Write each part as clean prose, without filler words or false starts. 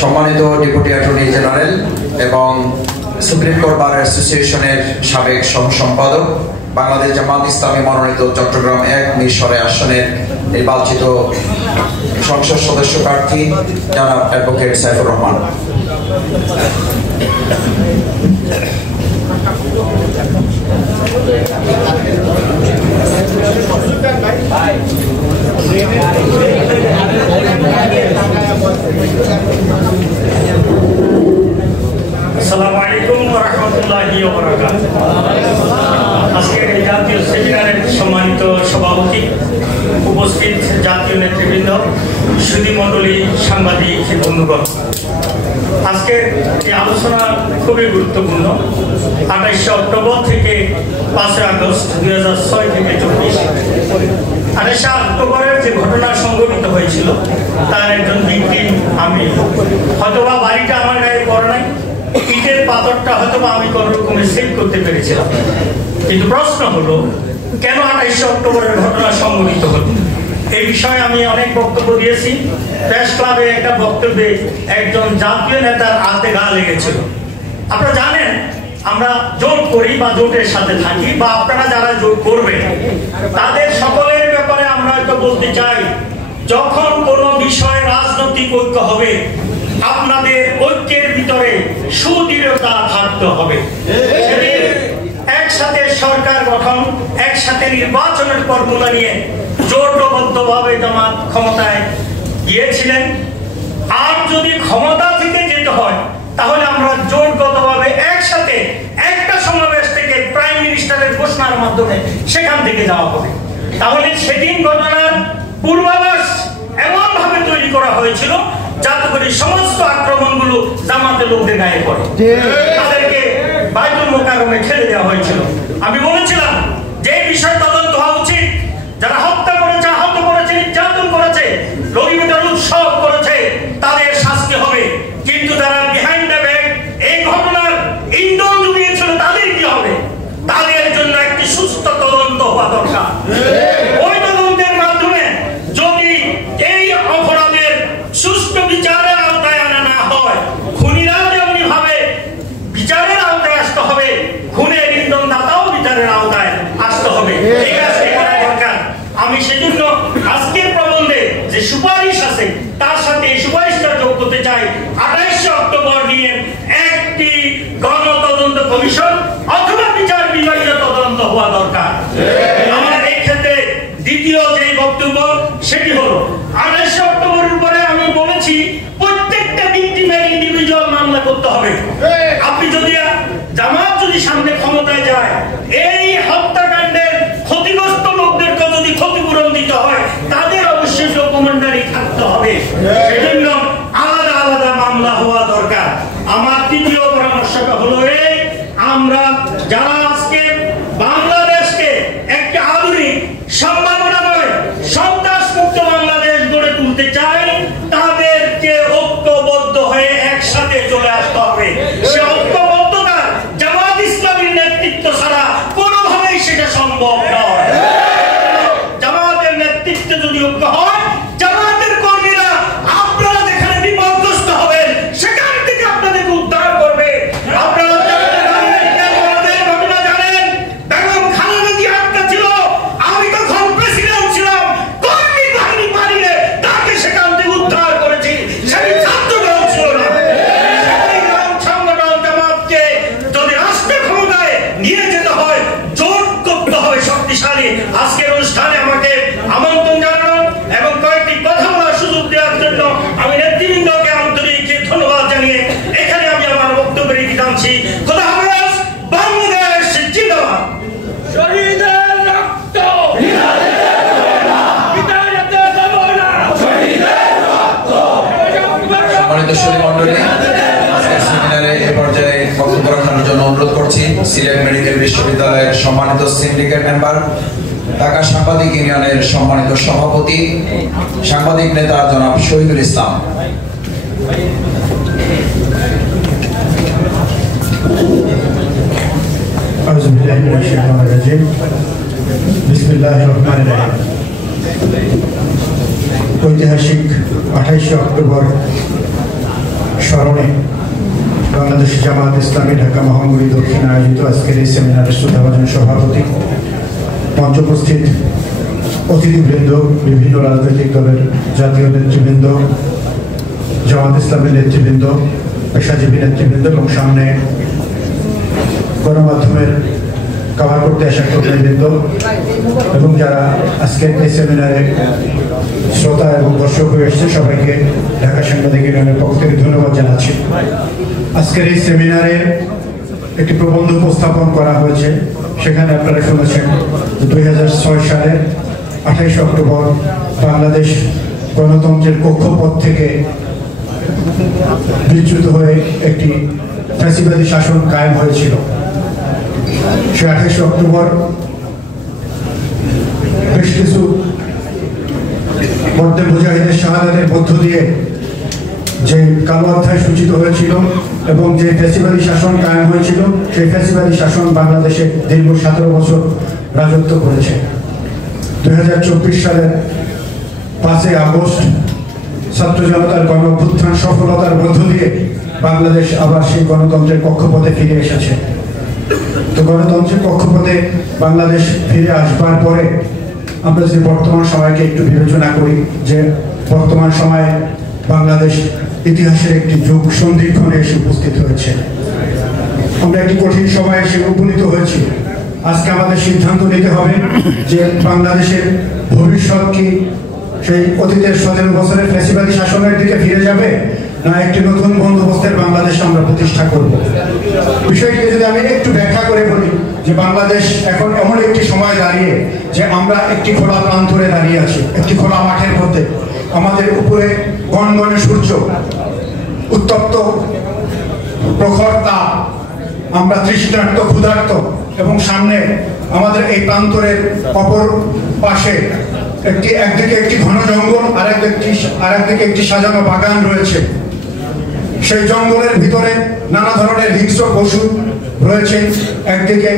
সম্মানিত deputy attorney general এবং supreme court bar অ্যাসোসিয়েশনের সাবেক সহ সম্পাদক, বাংলাদেশ জামাত ইসলামী মনোনীত চট্টগ্রাম ১ মিরসরাই আসনের নির্বাচিত সংসদ সদস্য প্রার্থী জনাব অ্যাডভোকেট সাইফুর রহমান। আসসালামু আলাইকুম ওয়া রাহমাতুল্লাহি ওয়া বারাকাতুহু। আজকের এই জাতীয় সেমিনারের সম্মানিত সভাপতি, উপস্থিত জাতীয় নেতৃবৃন্দ, সুধীমণ্ডলী, সাংবাদিক বন্ধুগণ, আজকের এই আলোচনা খুবই গুরুত্বপূর্ণ। 28 অক্টোবর থেকে 5 আগস্ট 2006 থেকে 24, 28 অক্টোবরের যে ঘটনা সংঘটিত হয়েছিল তার একজন ভিকটিম আমি। হয়তোবা বাড়িটা আমার গায়ে পড়ে নাই, ইটের পাথরটা হয়তোবা আমি কোন রকমে সেভ করতে পেরেছিলাম, কিন্তু প্রশ্ন হলো কেন 28 অক্টোবরের ঘটনা সংঘটিত হলো? এই বিষয়ে আমি অনেক বক্তব্য দিয়েছি। প্রেস ক্লাবে একটা বক্তব্যে একজন জাতীয় নেতার হাতে গা লেগেছিল। আপনারা জানেন আমরা জোট করি বা জোটের সাথে থাকি, বা আপনারা যারা জোট করবেন তাদের সকলের ব্যাপারে আমরা হয়তো বলতে চাই, যখন কোনো বিষয়ে রাজনৈতিক ঐক্য হবে আপনাদের ঐক্যের ভিতরে সুদৃঢ়তা থাকতে হবে। একসাথে সরকার গঠন, একসাথে নির্বাচনের ফর্মুলা নিয়ে জোটবদ্ধভাবে জামাত ক্ষমতায় গিয়েছিলেন। আর যদি ক্ষমতা থেকে যেতে হয় তাহলে আমরা জোটগতভাবে একসাথে একটা সমাবেশ থেকে প্রাইম মিনিস্টারের ঘোষণার মাধ্যমে সেখান থেকে যাওয়া হবে। তাহলে সেদিন ঘটনার পূর্বাভাস এমন ভাবে তৈরি করা হয়েছিল যাতে করে সমস্ত আক্রমণগুলো জামাতের লোকদের গায়ে পড়ে, তাদেরকে বাইতুল মোকাররমে ঠেলে দেওয়া হয়েছিল। আমি বলেছিলাম যে বিষয় তদন্ত হওয়া উচিত, যারা হত্যা করেছে, আহত করেছে, নির্যাতন করেছে, রবিবারের উৎসব করেছে তাদের শাস্তি হবে, কিন্তু যারা বিহাইন্ড দ্য ব্যাক এই ঘটনার ইন্ধন জুগিয়েছিল তাদের কি হবে? তাদের জন্য একটি সুস্থ তদন্ত হওয়া দরকার। ওই তদন্তের মাধ্যমে যদি এই অপরাধের সুষ্ঠু বিচারের আওতায় আনা না হয়, খুনিরা যেমনি ভাবে বিচারের আওতায় আসতে হবে, খুনের ইন্ধন দাতাও বিচারের আওতায় আসতে হবে। এই কাজটি করা দরকার। আমি সেজন্য আজকের প্রবন্ধে যে সুপারিশ আছে তার সাথে এই সুপারিশটা যোগ করতে চাই। 28 অক্টোবর নিয়ে একটি গণতদন্ত কমিশন অথবা বিচার বিভাগীয় তদন্ত হওয়া দরকার। আমার এই ক্ষেত্রে দ্বিতীয় যে বক্তব্য সেটি হলো 28 অক্টোবরের উপরে আমি বলেছি প্রত্যেকটা ভিকটিমের ইন্ডিভিজুয়াল মামলা করতে হবে। আপনি যদি জামাত যদি সামনে ক্ষমতায় যায়, এই হত্যাকাণ্ডের ক্ষতিগ্রস্ত লোকদেরকে যদি ক্ষতিপূরণ দিতে হয় তাদের অবশ্যই ডকুমেন্টারি থাকতে হবে। সেজন্য আলাদা আলাদা মামলা হওয়া দরকার। আমার তৃতীয় পরামর্শটা হলো এই, আমরা যারা আজকে বাংলাদেশকে একটি আধুনিক সম্ভাবনাময় সন্ত্রাসমুক্ত বাংলাদেশ গড়ে তুলতে চাই, তাদেরকে ঐক্যবদ্ধ হয়ে একসাথে চলে আসতে হবে। সে ঐক্যবদ্ধতা জামাত ইসলামীর নেতৃত্ব ছাড়া কোনোভাবেই সেটা সম্ভব নয়। জামাতের নেতৃত্বে যদি ঐক্য হয়, জামাতের কর্মীরা আপনারা যেখানে বিপদগ্রস্ত হবেন সেখান থেকে আপনাদেরকে উদ্ধার করবে। আপনারা ঘটনা জানেন, বেগম খালেদা জিয়া আটকা ছিল, আমি তখন প্রেসিডেন্ট ছিলাম, কর্মী বাহিনী পালিয়ে তাকে সেখান থেকে উদ্ধার করেছি। সেই ছাত্রদল ছিল না, সেই সংগঠন জামাতকে যদি রাষ্ট্র ক্ষমতায় নিয়ে যেতে হয় জোট করতে হবে শক্তিশালী। আজকের অনুষ্ঠানে আমাকে আমন্ত্রণ জানানো এবং কয়েকটি কথা বলার সুযোগ দেওয়ার জন্য আমি নেতৃবৃন্দকে আন্তরিক ধন্যবাদ জানিয়ে এখানে আমি আমার বক্তব্যের ইতি টানছি। খোদা হাফেজ। বাংলাদেশ জিন্দাবাদ। শহীদের রক্ত সম্মানিত সুধীমণ্ডলী, আজকের সেমিনারে এ পর্যায়ে বক্তব্য রাখার জন্য অনুরোধ করছি সিলেট মেডিকেল বিশ্ববিদ্যালয়ের সম্মানিত সিন্ডিকেট মেম্বার, ঢাকা সাংবাদিক ইউনিয়নের সম্মানিত সভাপতি, সাংবাদিক নেতা জনাব শহীদুল ইসলাম। ঐতিহাসিক 28 অক্টোবর স্মরণে বাংলাদেশ জামাত ইসলামী ঢাকা মহানগরী দক্ষিণ আয়োজিত আজকের এই সেমিনারের শ্রদ্ধাভাজন সভাপতি, মঞ্চ উপস্থিত অতিথিবৃন্দ, বিভিন্ন রাজনৈতিক দলের জাতীয় নেতৃবৃন্দ, জামাত ইসলামের নেতৃবৃন্দ, পেশাজীবী নেতৃবৃন্দ এবং সামনে গণমাধ্যমের কভার করতে আসা কর্মীবৃন্দ এবং যারা আজকের এই সেমিনারে শ্রোতা এবং দর্শক হয়ে এসেছে, সবাইকে ঢাকা সাংবাদিক ইউনিয়নের পক্ষ থেকে ধন্যবাদ জানাচ্ছি। আজকের এই সেমিনারে একটি প্রবন্ধ উপস্থাপন করা হয়েছে। সেখানে আপনারা শুনেছেন 2006 সালের 28 অক্টোবর বাংলাদেশ গণতন্ত্রের কক্ষপথ থেকে বিচ্যুত হয়ে একটি ফ্যাসিবাদী শাসন কায়েম হয়েছিল। সে 28 অক্টোবর বেশ কিছু মধ্যে মুজাহিদের শাহাদাতের মধ্য দিয়ে যে কালো অধ্যায় সূচিত হয়েছিল এবং যে ফ্যাসিবাদী শাসন কায়েম হয়েছিল, সেই ফ্যাসিবাদী শাসন বাংলাদেশে দীর্ঘ 17 বছর রাজত্ব করেছে। 2024 সালের 5 আগস্ট ছাত্র জনতার গণ অভ্যুত্থান সফলতার মধ্য দিয়ে বাংলাদেশ আবার সেই গণতন্ত্রের কক্ষপথে ফিরে এসেছে। তো গণতন্ত্রের কক্ষপথে বাংলাদেশ ফিরে আসবার পরে আমরা যদি বর্তমান সময়কে একটু বিবেচনা করি, যে বর্তমান সময়ে বাংলাদেশ ইতিহাসের একটি যুগ সন্ধিক্ষণে এসে উপস্থিত হয়েছে। আমরা একটি কঠিন সময়ে এসে উপনীত হয়েছি। আজকে আমাদের সিদ্ধান্ত নিতে হবে যে বাংলাদেশের ভবিষ্যৎ কি সেই অতীতের 17 বছরের ফ্যাসিবাদী শাসনের দিকে ফিরে যাবে, না একটি নতুন বন্দোবস্তের বাংলাদেশ আমরা প্রতিষ্ঠা করব। বিষয়টিকে যদি আমি একটু ব্যাখ্যা করে বলি, যে বাংলাদেশ এখন এমন একটি সময় দাঁড়িয়ে যে আমরা একটি খোলা প্রান্তরে দাঁড়িয়ে আছি, একটি খোলা মাঠের মধ্যে। আমাদের উপরে গণগণে সূর্য, উত্তপ্ত প্রখর তাপ, আমরা তৃষ্ণার্ত ক্ষুধার্ত, এবং সামনে আমাদের এই প্রান্তরের অপর পাশে একদিকে একটি ঘন জঙ্গল, আরেকদিকে একটি সাজানো বাগান রয়েছে। সেই জঙ্গলের ভিতরে নানা ধরনের হিংস্র পশু রয়েছে, একদিকে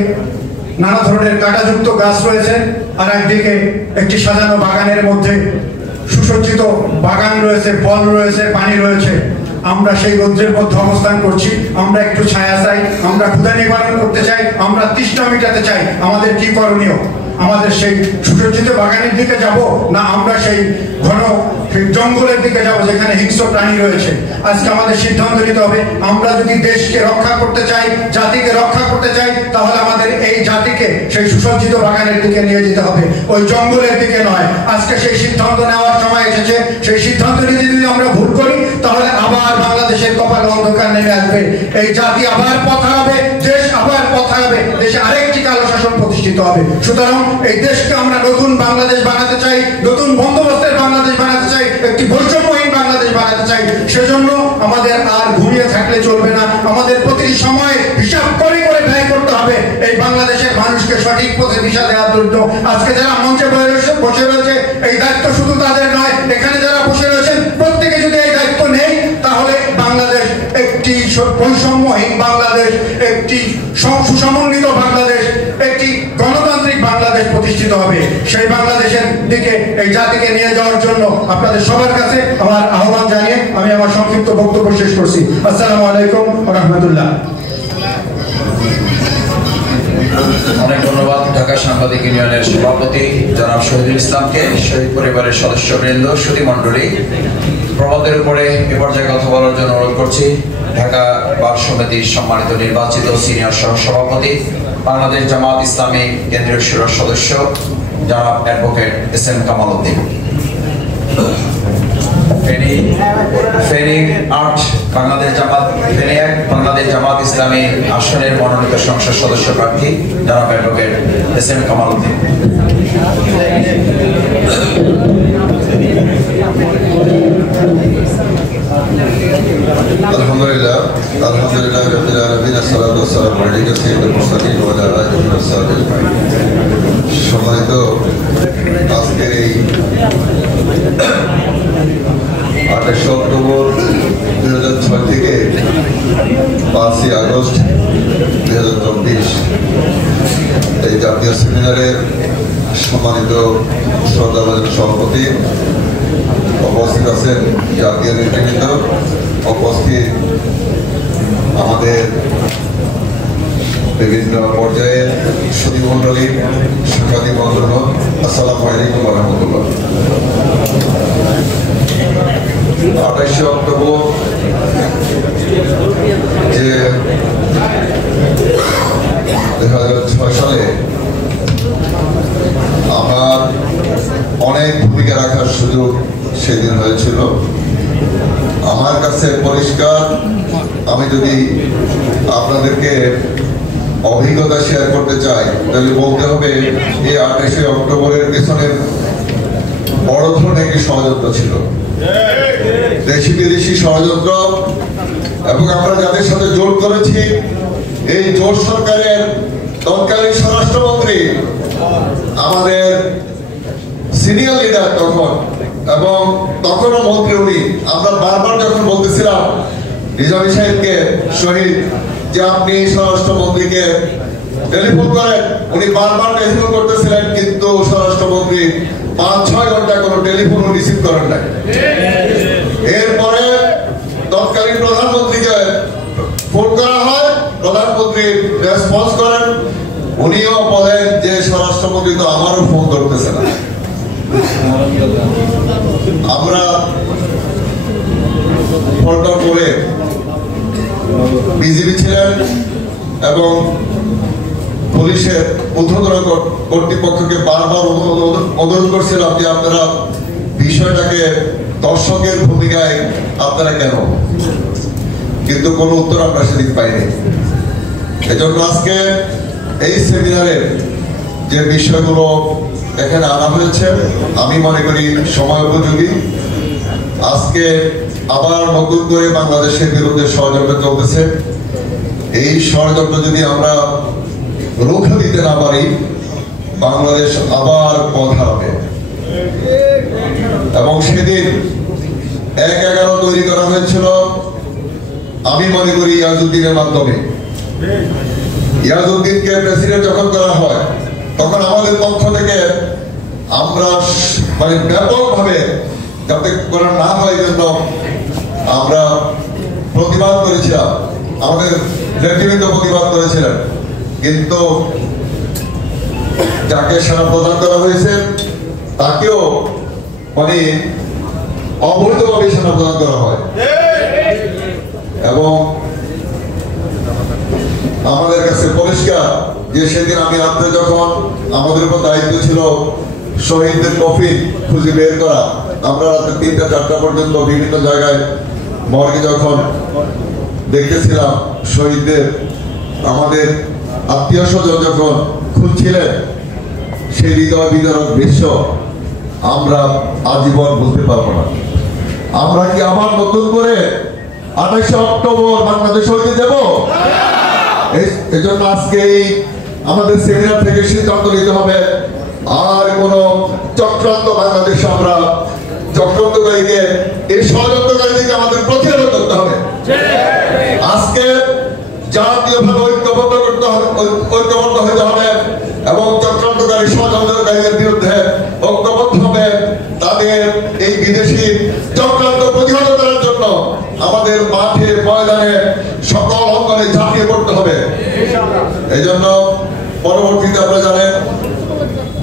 নানা ধরনের কাঁটাযুক্ত গাছ রয়েছে, আর একদিকে একটি সাজানো বাগানের মধ্যে সুসজ্জিত বাগান রয়েছে, ফল রয়েছে, পানি রয়েছে। আমরা সেই রৌদ্রের মধ্যে অবস্থান করছি। আমরা একটু ছায়া চাই, আমরা ক্ষুধা নিবারণ করতে চাই, আমরা তৃষ্ণা মেটাতে চাই। আমাদের কি করণীয়? আমাদের সেই সুসজ্জিত বাগানের দিকে যাব, না আমরা সেই ঘন জঙ্গলের দিকে যাব যেখানে হিংস্র প্রাণী রয়েছে? আজকে আমাদের সিদ্ধান্ত নিতে হবে। আমরা যদি দেশকে রক্ষা করতে চাই, জাতিকে রক্ষা করতে চাই, তাহলে আমাদের এই জাতিকে সেই সুসজ্জিত বাগানের দিকে নিয়ে যেতে হবে, ওই জঙ্গলের দিকে নয়। আজকে সেই সিদ্ধান্ত নেওয়ার সময় এসেছে। সেই সিদ্ধান্ত নিতে যদি আমরা ভুল করি, তাহলে আবার বাংলাদেশের কপালে অন্ধকার নেমে আসবে। এই জাতি আবার পথ হারাবে, দেশ আবার পথ হারাবে, দেশে আরেকটি কালো শাসন প্রতিষ্ঠিত হবে। সুতরাং এই দেশকে আমরা নতুন বাংলাদেশ বানাতে চাই, নতুন বন্দোবস্তের বাংলাদেশ বানাতে চাই, একটি বৈষম্যহীন বাংলাদেশ বানাতে চাই। সেজন্য আমাদের আর ঘুমিয়ে থাকলে চলবে না। আমাদের প্রতিটি সময় হিসাব করে করে ব্যয় করতে হবে এই বাংলাদেশের মানুষকে সঠিক পথে দিশা দেওয়ার জন্য। আজকে যারা মঞ্চে বসে রয়েছে, এই দায়িত্ব শুধু তাদের নয়, এখানে যারা বসে রয়েছেন প্রত্যেকে যদি এই দায়িত্ব নেই, তাহলে বাংলাদেশ একটি বৈষম্যহীন বাংলাদেশ, একটি সুসমন্বিত বাংলাদেশ, একটি গণতান্ত্রিক বাংলাদেশ প্রতিষ্ঠিত হবে। সেই বাংলাদেশের দিকে এই জাতিকে নিয়ে যাওয়ার জন্য আপনাদের সবার কাছে আমার আহ্বান জানিয়ে আমি আমার সংক্ষিপ্ত বক্তব্য শেষ করছি। আসসালামু আলাইকুম ওয়া রাহমাতুল্লাহ। অনেক ধন্যবাদ ঢাকা সাংবাদিক ইউনিয়নের সভাপতি জনাব শহীদুল ইসলামকে, শহীদ পরিবারের সদস্যবৃন্দ, সুধী মণ্ডলী। প্রবন্ধের উপরে এ পর্যায়ে কথা বলার জন্য অনুরোধ করছি ঢাকা বার সমিতির সম্মানিত নির্বাচিত সিনিয়র সহসভাপতি, বাংলাদেশ জামাত ইসলামী কেন্দ্রীয় শুরার সদস্য জনাব অ্যাডভোকেট এস.এম. কামাল উদ্দিন। ফেনী 8 বাংলাদেশ জামাত ইসলামী আসনের মনোনীত সংসদ সদস্য প্রার্থী জনাব অ্যাডভোকেট এস.এম. কামাল উদ্দিন। আলহামদুলিল্লাহ রাব্বিল আলামিন, আসসালাতু ওয়াসসালামু আলাইকা সাইয়্যিদুল মুরসালিন ওয়া আলা আলিহি ওয়া সাহবিহি আজমাইন। সম্মানিত আজকের এই 28 অক্টোবর 2006 থেকে 5 আগস্ট 2024 এই জাতীয় সেমিনারের সম্মানিত শ্রদ্ধাভাজন সভাপতি, উপস্থিত আছেন জাতীয় নেতৃবৃন্দ, উপস্থিত আমাদের বিভিন্ন পর্যায়ের সুধীমণ্ডলী, সাংবাদিক বন্ধুগণ, আসসালামু আলাইকুম ওয়া রাহমাতুল্লাহ। 28 অক্টোবর যে 2006 সালে আমার অনেক ভূমিকা রাখার সুযোগ সেদিন হয়েছিল। আমার কাছে পরিষ্কার, আমি যদি আপনাদেরকে অভিজ্ঞতা শেয়ার করতে চাই তাহলে বলতে হবে এই 28 অক্টোবরের পেছনে বড় ধরনের একটি ষড়যন্ত্র ছিল, দেশি বিদেশি ষড়যন্ত্র, এবং আমরা যাদের সাথে জোট করেছি এই জোট সরকারের তৎকালীন স্বরাষ্ট্রমন্ত্রী, আমাদের সিনিয়র লিডার তখন, এবং তখনও মন্ত্রী উনি, আমরা বারবার যখন বলতেছিলাম নিজামী সাহেবকে শহীদ যে আপনি স্বরাষ্ট্রমন্ত্রীকে টেলিফোন করেন, উনি বারবার টেলিফোন করতেছিলেন, কিন্তু স্বরাষ্ট্রমন্ত্রী 5-6 ঘন্টা কোনো টেলিফোন রিসিভ করেন নাই। এরপরে তৎকালীন প্রধানমন্ত্রীকে ফোন করা হয়, প্রধানমন্ত্রী রেসপন্স করেন, উনিও বলেন যে স্বরাষ্ট্রমন্ত্রী তো আমারও ফোন করতেছে না। আমরা ফোনটা করে বিজিবি ছিলেন এবং পুলিশের ঊর্ধ্বতন কর্তৃপক্ষকে বারবার অনুরোধ করছিলাম যে আপনারা বিষয়টাকে দর্শকের ভূমিকায় আপনারা কেন, কিন্তু কোনো উত্তর আমরা সেদিন পাইনি। এজন্য আজকে এই সেমিনারের যে বিষয়গুলো এখানে আনা হয়েছে আমি মনে করি সময় উপযোগী। আজকে আবার নতুন করে বাংলাদেশের বিরুদ্ধে ষড়যন্ত্র চলতেছে, এই ষড়যন্ত্র যদি আমরা রুখে দিতে না পারি বাংলাদেশ আবার পথ হারাবে। এবং সেদিন 1/11 তৈরি করা হয়েছিল আমি মনে করি ইয়াজউদ্দিনের মাধ্যমে। ইয়াজউদ্দিনকে প্রেসিডেন্ট যখন করা হয় তখন আমাদের পক্ষ থেকে আমরা মানে ব্যাপকভাবে যাতে করা না হয় জন্য আমরা প্রতিবাদ করেছিলাম, আমাদের নেতৃবৃন্দ প্রতিবাদ করেছিলেন, কিন্তু যাকে সেনা প্রদান করা হয়েছে তাকেও মানে অবৈধভাবে সেনা প্রদান করা হয়। এবং আমাদের কাছে পরিষ্কার যে সেদিন আমি রাত্রে যখন আমাদের উপর দায়িত্ব ছিল শহীদদের কফিন খুঁজে বের করা, আমরা রাত্রে 3টা-4টা পর্যন্ত বিভিন্ন জায়গায় মর্গে যখন দেখতেছিলাম শহীদদের, আমাদের আত্মীয় স্বজন যখন খুঁজছিলেন, সেই হৃদয় বিদারক দৃশ্য আমরা আজীবন বুঝতে পারবো না। আমরা কি আবার নতুন করে 28 অক্টোবর বাংলাদেশ হইতে দেব? এজন্য আজকে আমাদের সেমিনার থেকে সিদ্ধান্ত নিতে হবে আর কোন চক্রান্ত বাংলাদেশে আমরা চক্রান্তকারীকে, এই ষড়যন্ত্রকারীদেরকে আমাদের প্রতিহত করতে হবে। আজকে জাতীয়ভাবে ঐক্যবদ্ধ হতে হবে এবং চক্রান্তকারী ষড়যন্ত্রকারীদের বিরুদ্ধে ঐক্যবদ্ধ হবে। তাদের এই বিদেশি চক্রান্ত প্রতিহত করার জন্য আমাদের মাঠে ময়দানে সকল অঙ্গনে ঝাঁপিয়ে পড়তে হবে। এই জন্য পরবর্তীতে আপনারা জানেন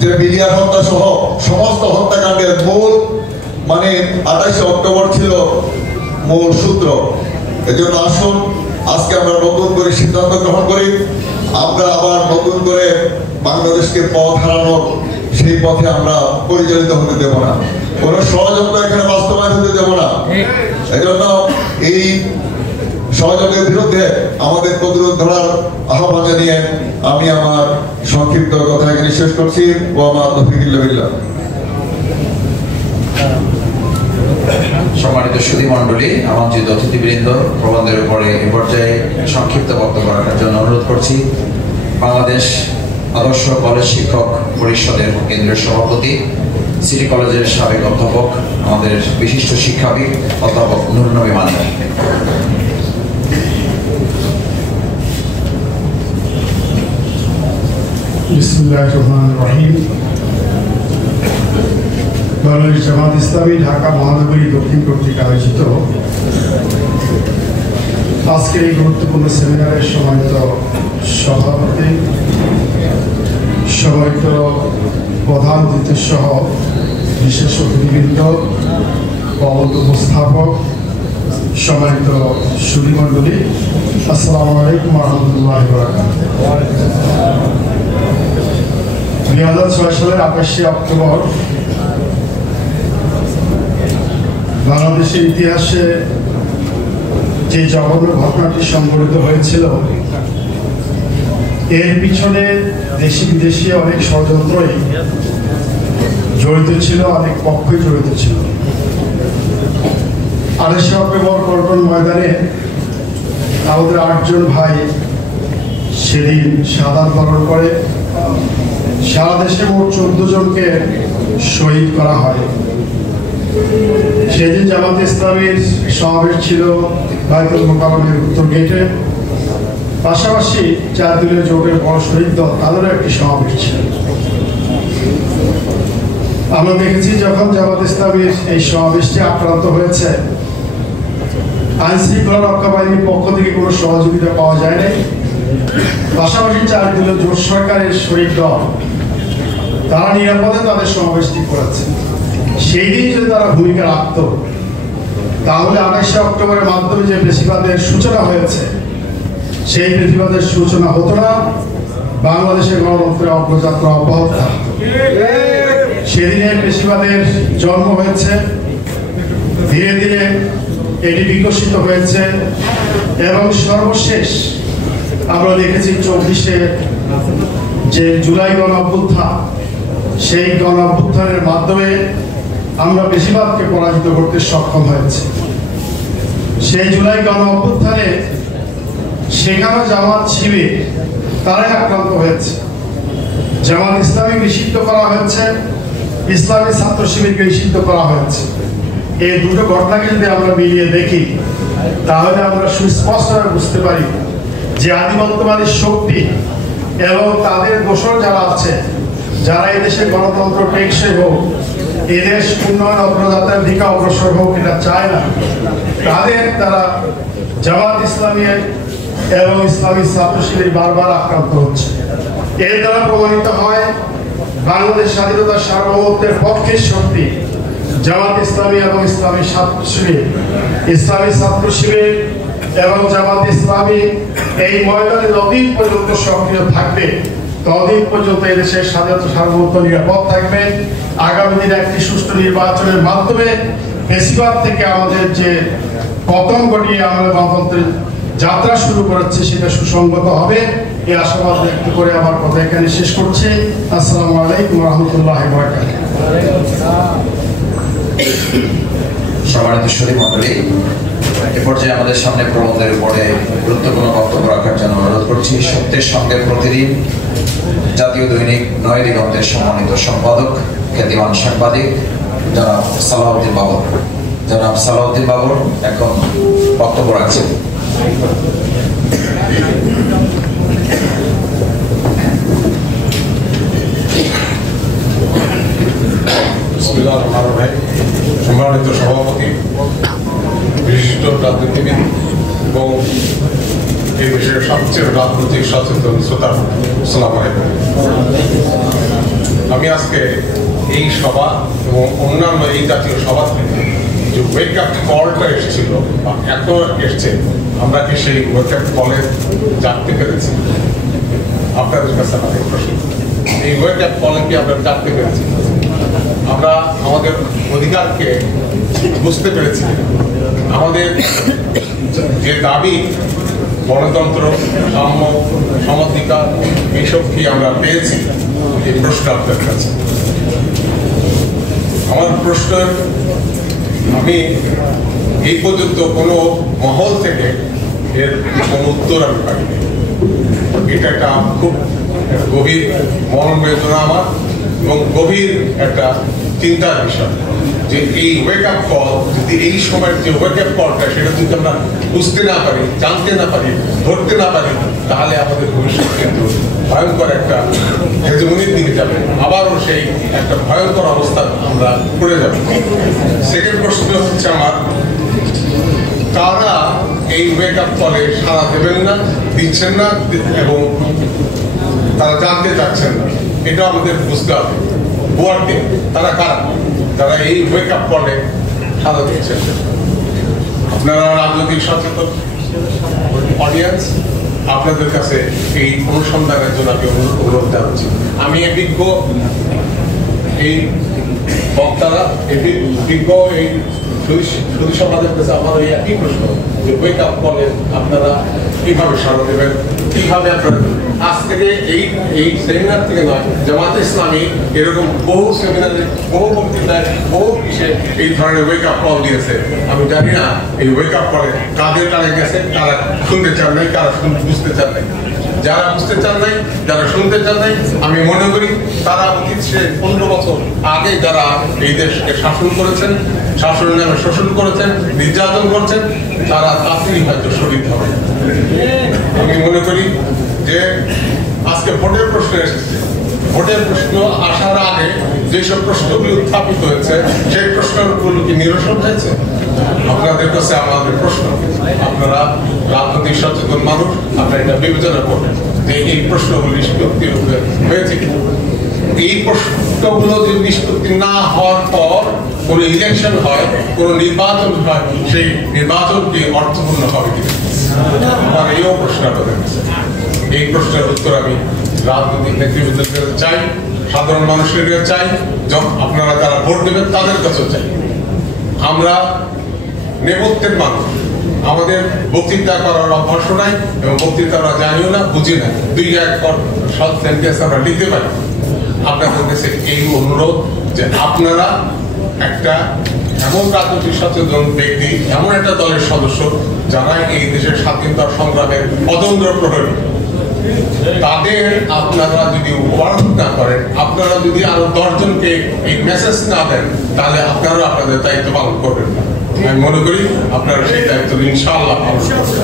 যে বিলিয়ার হত্যা সহ সমস্ত হত্যাকাণ্ডের মূল মানে 28 অক্টোবর ছিল মূল সূত্র। এজন্য আসুন আজকে আমরা নতুন করে সিদ্ধান্ত গ্রহণ করি, আমরা আবার নতুন করে বাংলাদেশকে পথ হারানোর সেই পথে আমরা পরিচালিত হতে দেব না, কোন ষড়যন্ত্র এখানে বাস্তবায়ন হতে দেব না। এজন্য এই ষড়যন্ত্রের বিরুদ্ধে আমাদের প্রতিরোধ ধরার আহ্বান জানিয়ে আমি আমার সংক্ষিপ্ত কথা এখানে শেষ করছি। ওয়া মা তাওফীক ইল্লা বিল্লাহ। সম্মানিত সুধী মণ্ডলী, আমন্ত্রিত অতিথিবৃন্দ, প্রবন্ধের উপরে এ পর্যায়ে সংক্ষিপ্ত বক্তব্য রাখার জন্য অনুরোধ করছি বাংলাদেশ আদর্শ কলেজ শিক্ষক পরিষদের কেন্দ্রীয় সভাপতি, সিটি কলেজের সাবেক অধ্যাপক, আমাদের বিশিষ্ট শিক্ষাবিদ অধ্যাপক নূর নবী মানিক। বিসমিল্লাহির রহমানির রহিম। বাংলাদেশ জামাত ইসলামী ঢাকা মহানগরী দক্ষিণ কর্তৃক আয়োজিত আজকের এই গুরুত্বপূর্ণ সেমিনারের সম্মানিত সভাপতি, সম্মানিত প্রধান অতিথি সহ বিশেষ অতিথিবৃন্দ, উপস্থাপক, সম্মানিত সুধীমণ্ডলী, আসসালামু আলাইকুম ওয়া রাহমাতুল্লাহি ওয়া বারাকাতুহু। 2006 সালের 28 অক্টোবর বাংলাদেশের ইতিহাসে যে জঘন্য ঘটনাটি সংঘটিত হয়েছিল, এর পিছনে দেশি বিদেশি অনেক ষড়যন্ত্রই জড়িত ছিল, অনেক পক্ষই জড়িত ছিল। 28 অক্টোবর পল্টন ময়দানে আমাদের 8 জন ভাই সেদিন শাহাদাত বরণ করে। সারা দেশে মোট 14 জনকে শহীদ করা হয়। সেদিন জামাত ইসলামীর সমাবেশ ছিল বায়তুল মোকাররমের উত্তর গেটে। পাশাপাশি 4 দলীয় জোটের বড় শহীদ দল, তাদেরও একটি সমাবেশ ছিল। আমরা দেখেছি যখন জামাত ইসলামীর এই সমাবেশটি আক্রান্ত হয়েছে, আইন শৃঙ্খলা রক্ষা বাহিনীর পক্ষ থেকে কোনো সহযোগিতা পাওয়া যায় নাই। পাশাপাশি 4 দলীয় জোট সরকারের শহীদ দল, তারা নিরাপদে তাদের সমাবেশটি করেছে। সেই দিন যদি তারা ভূমিকা রাখত, তাহলে 28 অক্টোবরের মাধ্যমে যে বেশিবাদের সূচনা হয়েছে, সেই বেশিবাদের সূচনা হতো না, বাংলাদেশের গণতন্ত্রের অগ্রযাত্রা অব্যাহত থাকত। সেদিনে বেশিবাদের জন্ম হয়েছে, ধীরে ধীরে এটি বিকশিত হয়েছে এবং সর্বশেষ আমরা দেখেছি 24-এ যে জুলাই গণ অভ্যুত্থান, সেই গণ অভ্যুত্থানের মাধ্যমে আমরা বেশিরভাগকে পরাজিত করতে সক্ষম হয়েছে। সেই জুলাই গণ অভ্যুত্থানে সেখানে জামাত শিবির তারাই আক্রান্ত হয়েছে। জামাত ইসলামী নিষিদ্ধ করা হয়েছে, ইসলামী ছাত্র শিবিরকে নিষিদ্ধ করা হয়েছে। এই দুটো ঘটনাকে যদি আমরা মিলিয়ে দেখি, তাহলে আমরা সুস্পষ্টভাবে বুঝতে পারি যে আধিপত্যবাদী শক্তি এবং তাদের দোসর যারা আছে, যারা এদেশের গণতন্ত্র টেকসই হোক, এদেশ উন্নয়ন অগ্রযাত্রার দিকে অগ্রসর হোক এটা চায় না, তারা জামাত ইসলামী এবং ইসলামী ছাত্র শিবির বারবার আক্রান্ত হচ্ছে। এর দ্বারা প্রমাণিত হয় বাংলাদেশ স্বাধীনতার সার্বভৌমত্বের পক্ষের শক্তি জামাত ইসলামী এবং ইসলামী ছাত্র শিবির, ইসলামী ছাত্র শিবির এবং জামাত ইসলামী এই ময়দানে যতদিন পর্যন্ত সক্রিয় থাকবে, ততদিন পর্যন্ত এদেশের স্বাধীনতা সার্বভৌমত্ব নিরাপদ থাকবে। আগামী দিনে একটি সুষ্ঠু নির্বাচনের মাধ্যমে বেশিরভাগ থেকে আমাদের যে পতন ঘটিয়ে আমরা গণতন্ত্রের যাত্রা শুরু করেছে, সেটা সুসংগত হবে। এই আশাবাদ ব্যক্ত করে আমার কথা এখানে শেষ করছি। আসসালামু আলাইকুম ওয়া রাহমাতুল্লাহি ওয়া বারাকাতুহু। সম্মানিত সুধীমণ্ডলী, এ পর্যায়ে আমাদের সামনে প্রবন্ধের উপরে গুরুত্বপূর্ণ বক্তব্য রাখার জন্য অনুরোধ করছি সত্যের সঙ্গে প্রতিদিন জাতীয় দৈনিক নয় দিগন্তের সম্মানিত সম্পাদক, খ্যাতিমান সাংবাদিক জনাব সালাউদ্দিন বাবর। জনাব সালাউদ্দিন বাবর এখন বক্তব্য রাখছেন। সম্মানিত সভাপতি, বিশিষ্ট রাজনীতিবিদ এবং এই বিষয়ে সবচেয়ে রাজনৈতিক সচেতন শ্রোতা, আসসালামু আলাইকুম। আমি আজকে এই সভা এবং অন্যান্য এই জাতীয় সভা থেকে যে ওয়েক আপ কলটা এসেছিল বা এত এসছে, আমরা কি সেই ওয়েক আপ কলে জানতে পেরেছি? আপনাদের কাছে আমাদের প্রশ্ন, এই ওয়েক আপ কলে কি আমরা জানতে পেরেছি? আমরা আমাদের অধিকারকে বুঝতে পেরেছি? আমাদের যে দাবি গণতন্ত্র, সাম্য, সমাধিকার, এইসব কি আমরা পেয়েছি? এই প্রশ্ন আপনার কাছে আমার প্রশ্ন। আমি এই পর্যন্ত কোনো মহল থেকে এর কোনো উত্তর আমি পাইনি। এটা একটা খুব গভীর মনোবেদনা আমার এবং গভীর একটা চিন্তার বিষয় যে এই ওয়েক আপ কল, যদি এই সময়ের যে ওয়েক আপ কলটা সেটা যদি আমরা বুঝতে না পারি, জানতে না পারি, ধরতে না পারি, তাহলে আমাদের ভবিষ্যৎ কিন্তু ভয়ঙ্কর একটা হেজমনির দিকে যাবে, আবারও সেই একটা ভয়ঙ্কর অবস্থা আমরা পড়ে যাব। সেকেন্ড প্রশ্ন হচ্ছে আমার, কারা এই ওয়েক আপ কলে সাড়া দেবেন না, দিচ্ছেন না এবং তারা জানতে চাচ্ছেন না, এটা আমাদের বুঝতে হবে। বুয়ার্তে তারা কারা, তারা এই ওয়েক আপ কলে সাড়া দিচ্ছেন। আপনারা রাজনৈতিক সচেতন অডিয়েন্স, আপনাদের কাছে এই অনুসন্ধানের জন্য আমি অনুরোধ জানাচ্ছি। আমি বিজ্ঞ এই বক্তারা, বিজ্ঞ এই সুদী সমাজের কাছে আমার এই একই প্রশ্ন যে ওয়েক আপ কলে আপনারা কিভাবে সাড়া দেবেন, কিভাবে আপনারা আজ থেকে এই সেমিনার থেকে নয়, জামাতে ইসলামী এরকম বহু সেমিনারে, বহু বক্তৃতায়, বহু বিষয়ে এই ধরনের ওয়েক আপ কল দিয়েছে। আমি জানি না এই ওয়েক আপ কলে কাদের কানে গেছে, কারা শুনতে চান নাই, কারা বুঝতে চান নাই। যারা বুঝতে চান নাই, যারা শুনতে চান নাই, আমি মনে করি তারা অতীত 15 বছর আগে যারা এই দেশকে শাসন করেছেন, শাসনের নামে শোষণ করেছেন, নির্যাতন করছেন, তারা তাড়াতাড়ি হয়তো শহীদ হবে। আমি মনে করি যে আজকে ভোটের প্রশ্ন এসেছে, ভোটের প্রশ্ন আসার আগে যেসব প্রশ্নগুলি উত্থাপিত হয়েছে সেই প্রশ্নগুলো কি নিরসন হয়েছে? আপনাদের কাছে আমাদের প্রশ্ন, আপনারা রাজনৈতিক সচেতন মানুষ, আপনারা এটা বিবেচনা করবেন যে এই প্রশ্নগুলো নিষ্পত্তি হয়েছে কিনা। এই প্রশ্নগুলো যদি নিষ্পত্তি না হওয়ার পর কোন ইলেকশন হয়, কোন নির্বাচন হয়, সেই নির্বাচন কি অর্থপূর্ণ হবে কিনা, আমার এইও প্রশ্ন আপনাদের কাছে। এই প্রশ্নের উত্তর আমি রাজনৈতিক নেতৃবৃন্দের কাছে চাই, সাধারণ মানুষের কাছে চাই, আপনারা যারা ভোট দেবেন তাদের কাছেও চাই। আমরা নেপথ্যের মানুষ, আমাদের বক্তৃতা করার অভ্যাস নাই এবং বক্তৃতা আমরা জানিও না, বুঝি না, 2-1 সেন্টেন্স আমরা লিখতে পারি। আপনাদের কাছে এই অনুরোধ যে আপনারা একটা এমন রাজনৈতিক সচেতন ব্যক্তি, এমন একটা দলের সদস্য যারা এই দেশের স্বাধীনতা সংগ্রামের অতন্দ্র প্রহরী, তাদের আপনারা যদি ওয়ার্ক না করেন, আপনারা যদি আরো 10 জনকে এই মেসেজ না দেন, তাহলে আপনারা আপনাদের দায়িত্ব পালন করবেন না। আমি মনে করি আপনারা সেই দায়িত্ব ইনশাআল্লাহ পালন করবেন।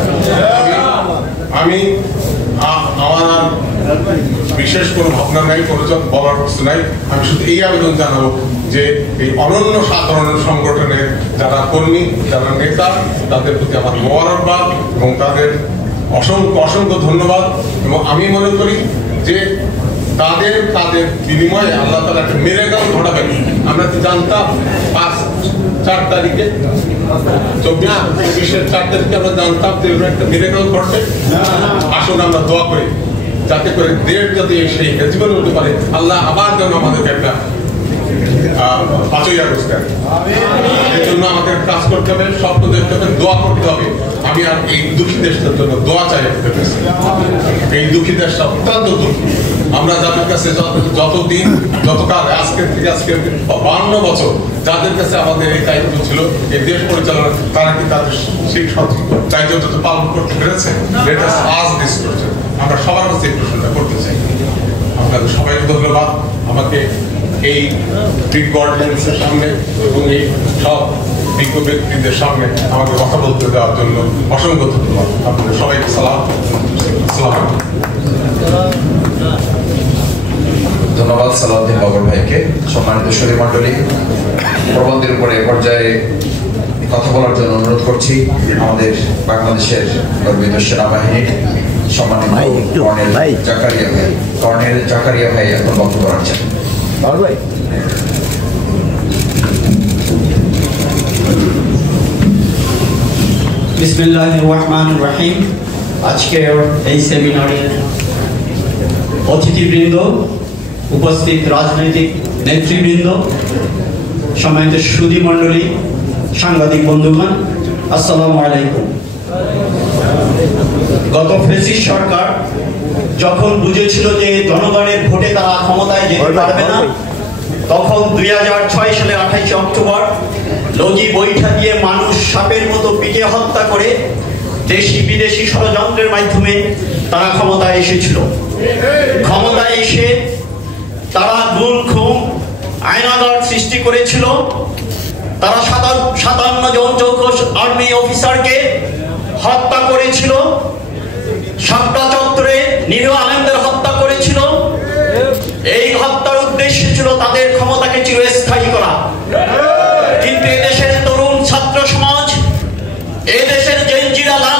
আমি আমার বিশেষ কোনো ভাবনা নাই, কোনো বলার কিছু নাই। আমি শুধু এই আবেদন জানাবো যে এই অনন্য সাধারণ সংগঠনের যারা কর্মী, যারা নেতা, তাদের প্রতি আমার মোবারকবাদ এবং তাদের অসংখ্য ধন্যবাদ। এবং আমি মনে করি যে তাদের বিনিময়ে আল্লাহ তাআলা একটা মিরাকেল ঘটাবেন। আমরা কি জানতাম 4 তারিখে 24-এর 4 তারিখে আমরা জানতাম যে একটা মিরাকেল ঘটবে? আসুন আমরা দোয়া করি যাতে করে দেশ যাতে সেই জীবন হতে পারে। আল্লাহ আবার যেন আমাদেরকে একটা 5ই আগস্ট দেন। এর জন্য আমাদের কাজ করতে হবে, স্বপ্ন দেখতে হবে, দোয়া করতে হবে। আমি আর এই দুঃখী দেশটার জন্য দোয়া চাই আপনাদের কাছে। এই দুঃখী দেশটা অত্যন্ত দুঃখী। আমরা যাদের কাছে যতকাল আজকে 52 বছর যাদের কাছে আমাদের এই দায়িত্ব ছিল এই দেশ পরিচালনা, তারা কি তাদের সেই দায়িত্ব পালন করতে পেরেছে? আজ দেশ করছে। আমরা সবার কাছে এই প্রশ্নটা করতে চাই। আপনাদের সবাইকে ধন্যবাদ আমাকে এই বিজ্ঞ অডিয়েন্সের সামনে এবং এই সব বিজ্ঞ ব্যক্তিদের সামনে আমাকে কথা বলতে দেওয়ার জন্য অসংখ্য ধন্যবাদ। আপনাদের সবাইকে সালাম। ধন্যবাদ সালাউদ্দিন বাবর ভাইকে। সম্মানিত সুধী মণ্ডলী, প্রবন্ধের উপরে পর্যায়ে কথা বলার জন্য অনুরোধ করছি আমাদের বাংলাদেশের গর্বিত সেনাবাহিনীর সম্মানিত কর্নেল জাকারিয়া ভাই এখন বক্তব্য রাখছেন। বিসমিল্লাহির রহমানির রহিম। আজকের এই সেমিনারে অতিথিবৃন্দ, উপস্থিত রাজনৈতিক নেতৃবৃন্দ, সম্মানিত সুধী মণ্ডলী, সাংবাদিক বন্ধুগণ, আসসালামু আলাইকুম। গত ফ্যাসিস্ট সরকার যখন বুঝেছিল যে জনগণের ভোটে তারা ক্ষমতায় যেতে পারবে না, তখন 2006 সালে 28 অক্টোবর লগি বৈঠা দিয়ে মানুষ সাপের মতো পিটিয়ে হত্যা করে দেশি বিদেশি ষড়যন্ত্রের মাধ্যমে তারা ক্ষমতায় এসেছিল। ক্ষমতায় এসে তারা গুম খুন আয়নাঘর সৃষ্টি করেছিল। তারা 57 জন চৌকস আর্মি অফিসারকে হত্যা করেছিল। শাপলা চত্বরে নিরীহ আলেমদের হত্যা করেছিল। এই হত্যার উদ্দেশ্য ছিল তাদের ক্ষমতাকে চিরস্থায়ী করা। কিন্তু এদেশের তরুণ ছাত্র সমাজ, এদেশের জেনজিরা লাখ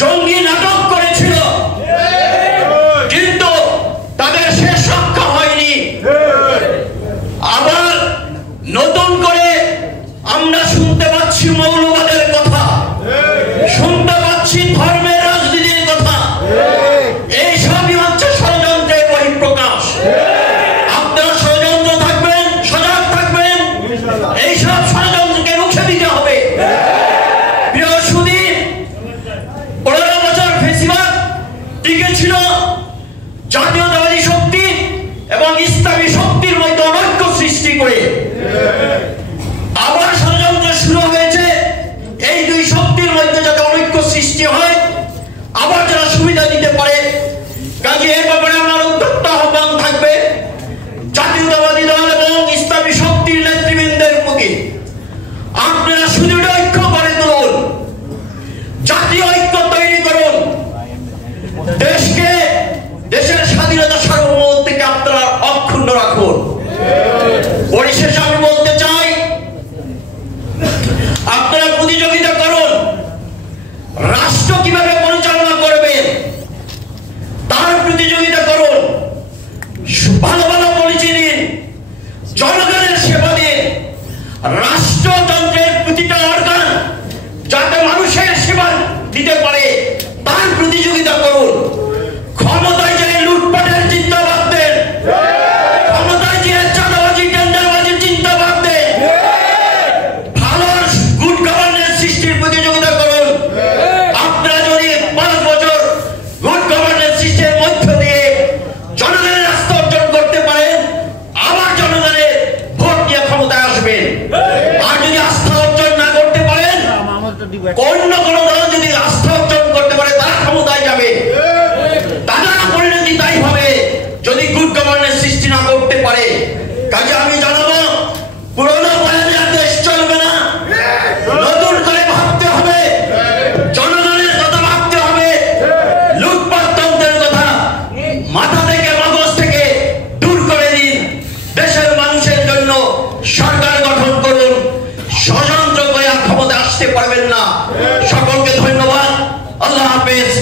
জঙ্গি নাটক করেছিল, কিন্তু তাদের শেষ রক্ষা হয়নি। আবার নতুন করে আমরা শুনতে পাচ্ছি মৌলবাদের কথা, শুনতে পাচ্ছি ধর্মের রাজনীতির কথা। এই সবই হচ্ছে ষড়যন্ত্রের বহিঃপ্রকাশ। আপনারা ষড়যন্ত্র থাকবেন, সজাগ থাকবেন, এইসব ষড়যন্ত্রকে রুখে দিতে হবে। প্রিয় সুধী, 15 বছর ফেসিবাদ টিকে ছিল জাতীয়তাবাদী শক্তি এবং ইসলামী শক্তির মধ্যে অনৈক্য সৃষ্টি করে। আবার ষড়যন্ত্র শুরু হয়েছে এই দুই শক্তির মধ্যে যাতে অনৈক্য সৃষ্টি হয়, আবার যারা সুবিধা দিতে পারে। কাজে এর ব্যাপারে আমার উদ্যোক্ত আহ্বান থাকবে জাতীয়তাবাদী দল এবং ইসলামী শক্তির নেতৃবৃন্দের প্রতি, আপনারা সুদৃঢ় ঐক্য করে তুলুন, জাতীয় ঐক্য তৈরি করুন, দেশকে, দেশের স্বাধীনতা সার্বভৌমত্বকে আপনারা অক্ষুণ্ণ রাখুন। পরিশেষে আমি বলতে চাই, আপনারা প্রতিযোগিতা করুন, রাষ্ট্র কিভাবে পরিচালনা করবেন তার প্রতিযোগিতা করুন। ভালো ভালো পলিসি দিন, জনগণের সেবা দিন, রাষ্ট্রযন্ত্রের প্রতিটা অর্গান যাতে মানুষের সেবা দিতে পারে তার প্রতিযোগিতা করুন। ক্ষমতায় যে লুটপাটের চিন্তা বাদ দেন, ক্ষমতায় যে চাঁদাবাজি টেন্ডারবাজির চিন্তা বাদ দেন, ভালো গুড গভর্নেন্স সৃষ্টির প্রতিযোগিতা করুন। আপনারা যদি 5 বছর গুড গভর্নেন্স সিস্টেমের মধ্য দিয়ে জনগণের আস্থা অর্জন করতে পারেন, আবার জনগণের ভোট নিয়ে ক্ষমতায় আসবেন। আর যদি আস্থা অর্জন না করতে পারেন, অন্য কোনো দল যদি আস্থা অর্জন করতে পারে তারা ক্ষমতায় যাবে, তাদের পরিণতি তাই হবে যদি গুড গভর্নেন্স সৃষ্টি না করতে পারে। কাজে আমি জানাবো, পুরোনো বয়ানে আর দেশ চলবে না, নতুন করে ভাবতে হবে, জনগণের কথা ভাবতে হবে, লুটপাট তন্ত্রের কথা মাথা থেকে, মগজ থেকে দূর করে দিন। দেশের মানুষের জন্য সরকার গঠন করুন, ষড়যন্ত্র করে আর ক্ষমতা আসতে পারবেন না। সকলকে ধন্যবাদ। আল্লাহ হাফেজ।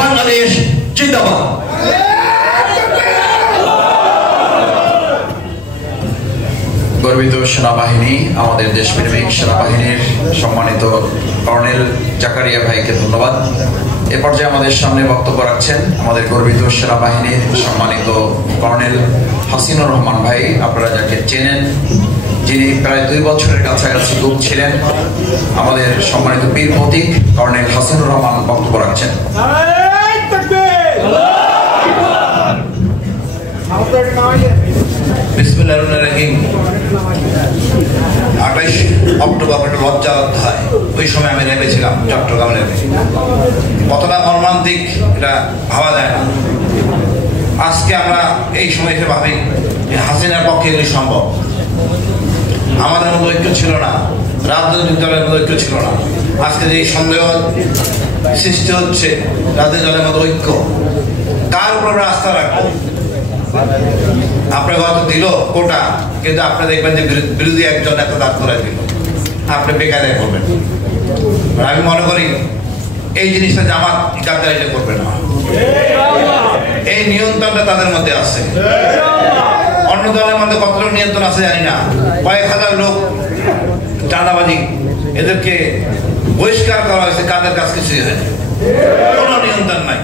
বাংলাদেশ জিন্দাবাদ। গর্বিত সেনাবাহিনী, আমাদের দেশপ্রেমিক সেনাবাহিনীর সম্মানিত কর্নেল জাকারিয়া ভাইকে ধন্যবাদ। এ পর্যায়ে আমাদের সামনে বক্তব্য রাখছেন আমাদের গর্বিত সেনাবাহিনীর সম্মানিত কর্নেল হাসিনুর রহমান ভাই, আপনারা যাকে চেনেন, যিনি প্রায় 2 বছরের কাছাকাছি গ্রুপ ছিলেন। আমাদের সম্মানিত বীর প্রতীক কর্নেল হাসিনুর রহমান বক্তব্য রাখছেন। বিসমিল্লাহির রহমানির রহিম। 28 অক্টোবর একটা লজ্জার অধ্যায়, ওই সময় আমি নেমেছিলাম চট্টগ্রাম নেমে। কতটা মর্মান্তিক এটা ভাবা যায় না। আজকে আমরা এই সময় এসে ভাবি হাসিনার পক্ষে এগুলি সম্ভব। আমাদের মধ্যে ঐক্য ছিল না, রাজনৈতিক দলের মধ্যে ঐক্য ছিল না। আজকে যে সন্দেহ সৃষ্টি হচ্ছে রাজনৈতিক দলের মধ্যে ঐক্য, কার উপর আস্থা রাখবো? আপনার হয়তো দিল কোটা, কিন্তু আপনি দেখবেন যে বিরোধী একজন এত দাঁড় করে দিল, আপনি বেকায়দায় করবেন। আমি মনে করি এই জিনিসটা জামাত গাদ্দারিটা করবে না, এই নিয়ন্ত্রণটা তাদের মধ্যে আছে। অন্য দলের মধ্যে কতটা নিয়ন্ত্রণ আছে জানি না, কয়েক হাজার লোক চাঁদাবাজি, এদেরকে বহিষ্কার করা হয়েছে, কাদের কাজ কিছুই হয়নি, কোনো নিয়ন্ত্রণ নাই।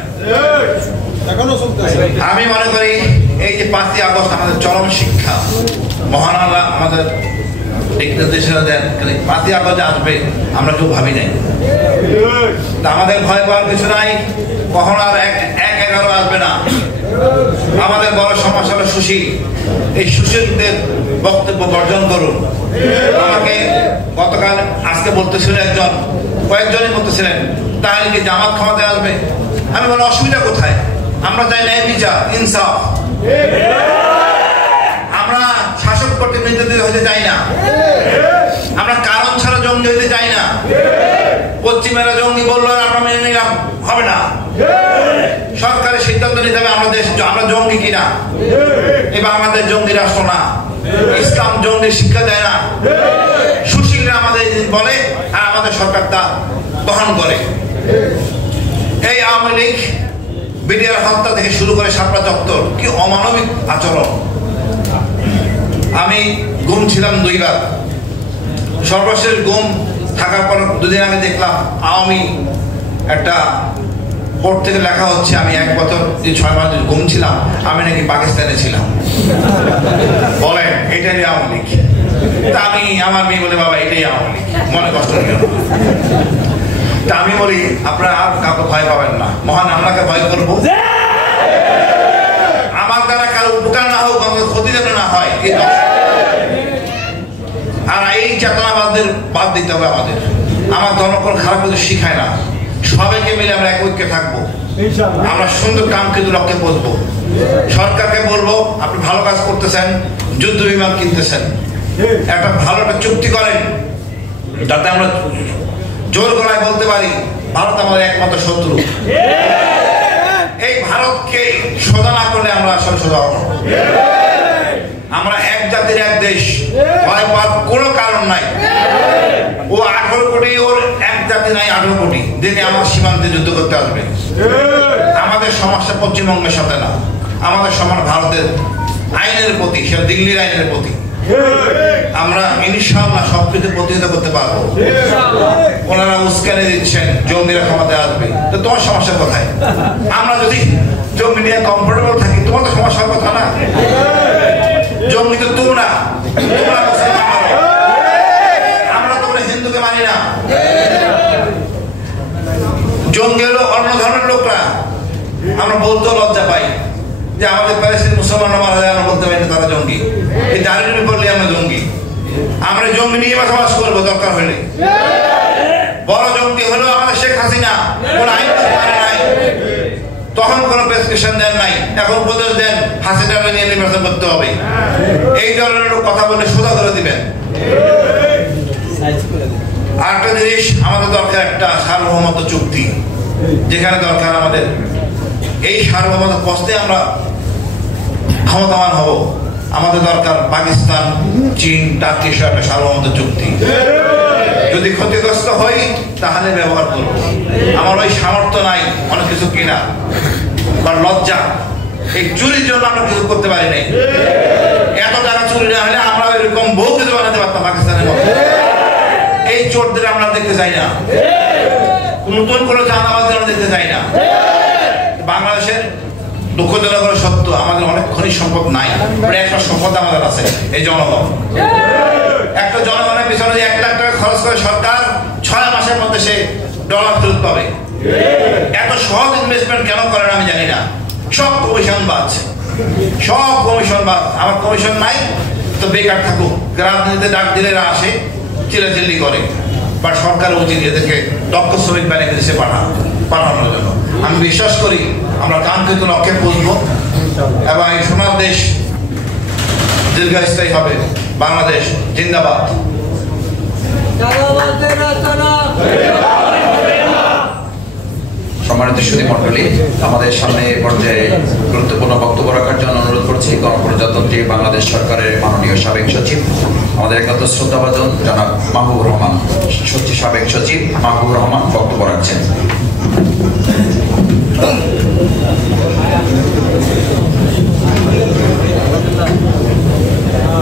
আমি মনে করি এই যে 5ই আগস্ট আমাদের চরম শিক্ষা, মহান আল্লাহ আমাদের দিক নির্দেশনা দেন। 5ই আগস্ট আসবে আমরা কেউ ভাবি নাই, আমাদের ভয় পাওয়ার কিছু নাই। কখনো আর 1-11 আসবে না। আমাদের বড় সমস্যা হলো সুশীল, এই সুশীলদের বক্তব্য বর্জন করুন। আমাকে গতকাল, আজকে বলতেছিলেন একজন, কয়েকজনই বলতেছিলেন তাহলে কি জামাত ক্ষমতায় আসবে? আমি বলি অসুবিধা কোথায়? আমরা চাই ন্যায় বিচার, ইনসাফ। আমরা শাসক প্রতিনিধিত্ব হতে চাই না, আমরা কারণ ছাড়া জঙ্গি হতে চাই না। পশ্চিমেরা জঙ্গি বললো আমরা মেনে নিলাম, হবে না। সরকারের সিদ্ধান্ত নিতে হবে আমরা জঙ্গি কিনা। এবার আমাদের জঙ্গি রাষ্ট্র না, ইসলাম জঙ্গি শিক্ষা দেয় না। সুশীলরা আমাদের বলে আর আমাদের সরকার তা বহন করে। এই আওয়ামী লীগ বিডিআর হত্যা থেকে শুরু করে শাপলা চত্বর, কি অমানবিক আচরণ। আমি গুম ছিলাম 2 বার, সর্বশেষ গুম থাকার পর 2 দিন আগে দেখলাম আওয়ামী একটা কোর্ট থেকে লেখা হচ্ছে আমি 1 বছর 6 মাস গুম ছিলাম, আমি নাকি পাকিস্তানে ছিলাম। বলেন এটাই আওয়ামী লীগ? তা আমি, আমার মেয়ে বলে বাবা এটাই আওয়ামী লীগ, মনে কষ্ট নিও না। তা আমি বলি আপনারা আর কাউকে ভয় পাবেন না, মহান আল্লাহকে ভয় করবো। আমার দ্বারা কারো উপকার না হোক, ক্ষতি যেন না হয়। আর এই চেতনাবাদদের বাদ দিতে হবে আমাদের। আমার জনগণ খারাপ কিছু শিখায় না, সবাইকে মিলে আমরা এক ঐক্যে থাকবো, আমরা সুন্দর কাম কিন্তু লক্ষ্যে পৌঁছবো। সরকারকে বলবো আপনি ভালো কাজ করতেছেন, যুদ্ধ বিমান কিনতেছেন, একটা ভালো একটা চুক্তি করেন, যাতে আমরা জোর গলায় বলতে পারি ভারত আমাদের একমাত্র শত্রু। এই ভারতকে সোজা না করলে আমরা আসলে সোজা হব। আমরা এক জাতির এক দেশ, ভয় পাওয়ার কোনো কারণ নাই। ও 18 কোটি, ওর এক জাতি নাই 18 কোটি, যিনি আমার সীমান্তে যুদ্ধ করতে আসবে। আমাদের সমস্যা পশ্চিমবঙ্গের সাথে না, আমাদের সমান ভারতের আইনের প্রতি, সেটা দিল্লির আইনের প্রতি। আমরা ইনশাআল্লাহ সবকিছু প্রতিহত করতে পারবো। ওনারা উস্কানি দিচ্ছেন জঙ্গিরা ক্ষমতায় আসবে, তো তোমার সমস্যা কোথায়? আমরা যদি জঙ্গি নিয়ে কমফোর্টেবল থাকি, তোমার তো সমস্যার কথা না। জঙ্গি তো তোমরা, আমরা তোমরা হিন্দুকে মানি না। জঙ্গি হলো অন্য ধরনের লোকরা। আমরা বলতেও লজ্জা পাই যে আমাদের প্যালেস্টাইন মুসলমানরা মারা যায়, আমরা বলতে পারি না তারা জঙ্গি। এই দাঁড়িয়ে করলে আমরা জঙ্গি। আমরা জঙ্গি নিয়ে বসবাস করবো দরকার হলে। বড় জঙ্গি হলো আমাদের শেখ হাসিনা, কোন আইন নাই, তখন কোন প্রেসক্রিপশন দেন নাই, এখন উপদেশ দেন হাসিনাকে নিয়ে নির্বাচন করতে হবে। এই ধরনের কথা বলে সোজা করে দিবেন। আরেকটা জিনিস আমাদের দরকার, একটা সার্বভৌমত্ব চুক্তি, যেখানে দরকার আমাদের এই সার্বভৌমত্ব পথে আমরা ক্ষমতাবান হব। আমাদের দরকার পাকিস্তান, চীন, টার্কির সাথে একটা সার্বভৌমত্ব চুক্তি। যদি ক্ষতিগ্রস্ত হই তাহলে ব্যবহার করব। আমার ওই সামর্থ্য নাই অনেক কিছু কিনা, বা লজ্জা, এই চুরির জন্য আমরা কিছু করতে পারি নাই। এত টাকা চুরি না হলে আমরা এরকম বহু কিছু বানাতে পারতাম পাকিস্তানের মতো। এই চোরদের আমরা দেখতে চাই না, নতুন কোনো চাঁদাবাজ আমরা দেখতে চাই না। বাংলাদেশের দুঃখজনক হলো সত্য, আমাদের অনেক খনিজ সম্পদ নাই, একটা সম্পদ আমাদের আছে, এই জনগণ। একটা জনগণের পিছনে 1 লাখ টাকা খরচ করে সরকার 6 মাসের মধ্যে সে ডলার ফেরত পাবে। এত সহজ ইনভেস্টমেন্ট কেন করেন আমি জানি না। সব কমিশন বাদ, সব কমিশন বাদ। আমার কমিশন নাই তো বেকার থাকুক, রাজনীতিতে ডাক দিলে আসে, চিল্লাচিল্লি করে। বাট সরকার উচিত এদেরকে দক্ষ শ্রমিক বানিয়ে দেশে পাঠানোর জন্য। আমি বিশ্বাস করি আমরা কাঙ্ক্ষিত লক্ষ্যে পৌঁছবো এবং এই সোনার দেশ দীর্ঘস্থায়ী হবে। বাংলাদেশ জিন্দাবাদ। সম্মানিত সুধী মণ্ডলী, আমাদের সামনে এই পর্যায়ে গুরুত্বপূর্ণ বক্তব্য রাখার জন্য অনুরোধ করছি গণপ্রজাতন্ত্রী বাংলাদেশ সরকারের মাননীয় সাবেক সচিব, আমাদের একান্ত শ্রদ্ধাভাজন জনাব মাহবুবুর রহমান, সাবেক সচিব মাহবুবুর রহমান বক্তব্য রাখছেন।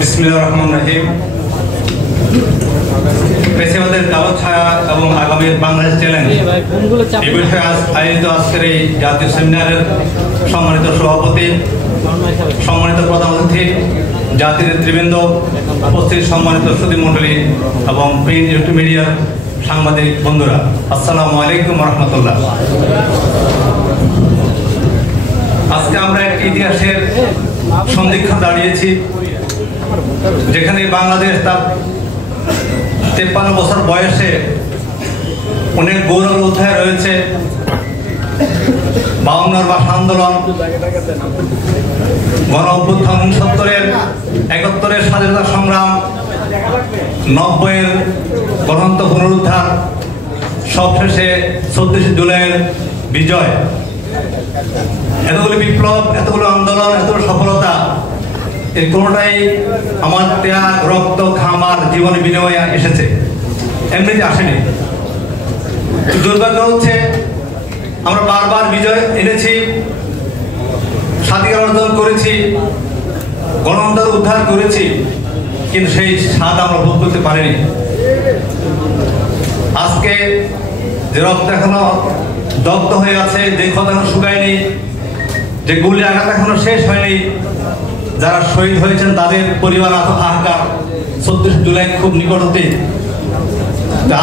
বিসমিল্লাহির রহমানির রহিম। পেশাগতের কালো ছায়া এবং আগামীর বাংলাদেশ চ্যালেঞ্জ এই বিষয়ে আয়োজিত আজকের এই জাতীয় সেমিনারের সম্মানিত সভাপতি, সম্মানিত প্রধান অতিথি, জাতির নেতৃবৃন্দ, উপস্থিত সম্মানিত সুধী মণ্ডলী এবং প্রিন্ট মিডিয়ার সাংবাদিক বন্ধুরা, আসসালামু আলাইকুম রহমতুল্লাহ। আজকে আমরা একটি ইতিহাসের সন্ধিক্ষণ দাঁড়িয়েছি, যেখানে বাংলাদেশ তার 53 বছর বয়সে অনেক গৌরব অধ্যায় রয়েছে। 52 ভাষা আন্দোলন, গণ অভ্যুত্থান, 71-এর স্বাধীনতা সংগ্রাম, 90-এর গণতন্ত্র পুনরুদ্ধার, সবশেষে 24 জুলাইয়ের বিজয়। এতগুলো বিপ্লব, এতগুলো আন্দোলন, এতগুলো সফলতা, এই কোনোটাই আমার ত্যাগ, রক্ত, ঘামার জীবনে বিনিময়ে এসেছে, এমনিতে আসেনি। দুর্ভাগ্য হচ্ছে আমরা বারবার বিজয় এনেছি, স্বাধিকার অর্জন করেছি, গণতন্ত্র উদ্ধার করেছি, কিন্তু সেই স্বাদ আমরা ভোগ করতে পারিনি। আজকে যে রক্ত এখনো দগ্ধ হয়ে আছে, যে ক্ষত এখনো শুকায়নি, যে গুলি আঘাত এখনো শেষ হয়নি, যারা শহীদ হয়েছেন তাদের পরিবার হাহাকার 24 জুলাই খুব নিকটতে।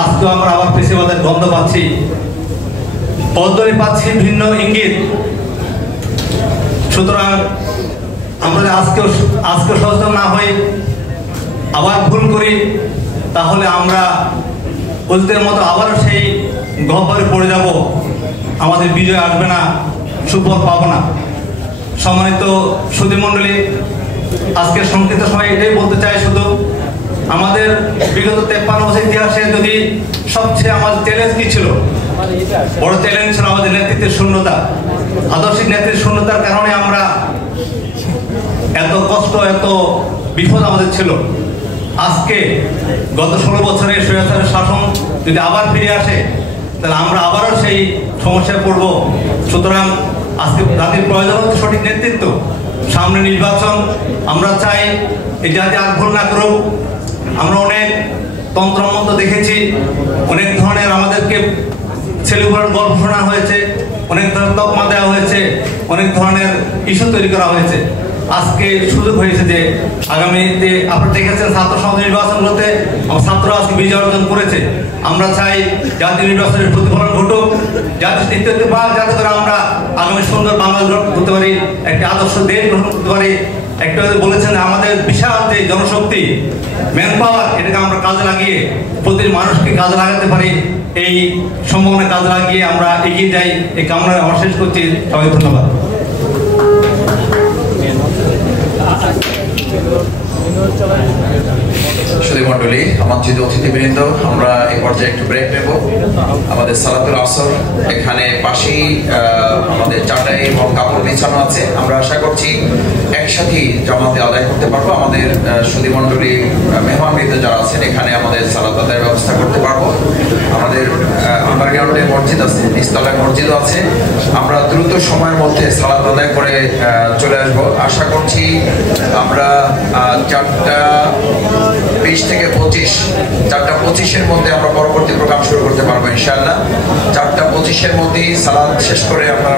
আজকেও আমরা আবার ফ্যাসিবাদের গন্ধ পাচ্ছি, পদ্ধতি পাচ্ছি ভিন্ন ইঙ্গিত। সুতরাং আমরা আজকে সচেতন না হই, আবার ভুল করি, তাহলে আমরা অতীতের মতো আবারও সেই গহ্বরে পড়ে যাব, আমাদের বিজয় আসবে না, সুফল পাবো না। সম্মানিত সুধীমণ্ডলী, আজকে সংক্ষিপ্ত সময় এটাই বলতে চাই, শুধু আমাদের বিগত 53 বছর ইতিহাসে যদি সবচেয়ে আমাদের চ্যালেঞ্জ কি ছিল, বড় চ্যালেঞ্জ ছিল আমাদের নেতৃত্বের শূন্যতা। আদর্শিক নেতৃত্বের শূন্যতার কারণে আমরা এত কষ্ট, এত বিপদ আমাদের ছিল। আজকে গত 16 বছরের স্বৈরাচারের শাসন যদি আবার ফিরে আসে, তাহলে আমরা আবারও সেই সমস্যায় পড়ব। সুতরাং আজকে জাতির প্রয়োজন হচ্ছে সঠিক নেতৃত্ব। সামনে নির্বাচন, আমরা চাই এই জাতি আর ভুল না করুক। আমরা অনেক তন্ত্রমন্ত্র দেখেছি, অনেক ধরনের আমাদেরকে ছেলে উপর গল্প শোনা হয়েছে, অনেক ধরনের তকমা দেওয়া হয়েছে, অনেক ধরনের ইস্যু তৈরি করা হয়েছে। আজকে সুযোগ হয়েছে যে আগামীতে আপনারা দেখেছেন ছাত্র সমাজ নির্বাচনগুলোতে ছাত্ররা আজকে বিজয় অর্জন করেছে। আমরা চাই জাতীয় নির্বাচনের প্রতিফলন ঘটুক, জাতীয় নেতৃত্ব পাক, যাতে করে আমরা আগামী সুন্দর বাংলাদেশ গ্রহণ করতে পারি, একটি আদর্শ দেশ গ্রহণ করতে পারি। একটা বলেছেন আমাদের বিশাল যে জনশক্তি, ম্যান পাওয়ার, এটাকে আমরা কাজে লাগিয়ে প্রতিটি মানুষকে কাজে লাগাতে পারি। এই সম্ভাবনা কাজে লাগিয়ে আমরা এগিয়ে যাই, এই কামনা আমার শেষ করছি। সবাই ধন্যবাদ। সুধীমণ্ডলী, আমন্ত্রিত অতিথিবৃন্দ, আমরা এই পর্যায়ে একটু ব্রেক নেব। আমাদের সালাতুল আসর এখানে পাশেই আমাদের চাটাই এবং কাপড় বিছানো আছে। আমরা আশা করছি একসাথেই জামাতে আদায় করতে পারবো। আমাদের সুধীমণ্ডলী মেহমানবৃন্দ যারা আছেন এখানে আমাদের সালাত আদায়ের ব্যবস্থা করতে পারবো। আমাদের আন্ডারগ্রাউন্ডে মসজিদ আছে, নিচতলায় মসজিদও আছে। আমরা দ্রুত সময়ের মধ্যে সালাত আদায় করে চলে আসবো। আশা করছি আমরা 4:20 থেকে 25, 4:25-এর মধ্যে আমরা পরবর্তী প্রোগ্রাম শুরু করতে পারবো ইনশাআল্লাহ। 4:25-এর মধ্যেই সালাত শেষ করে আমরা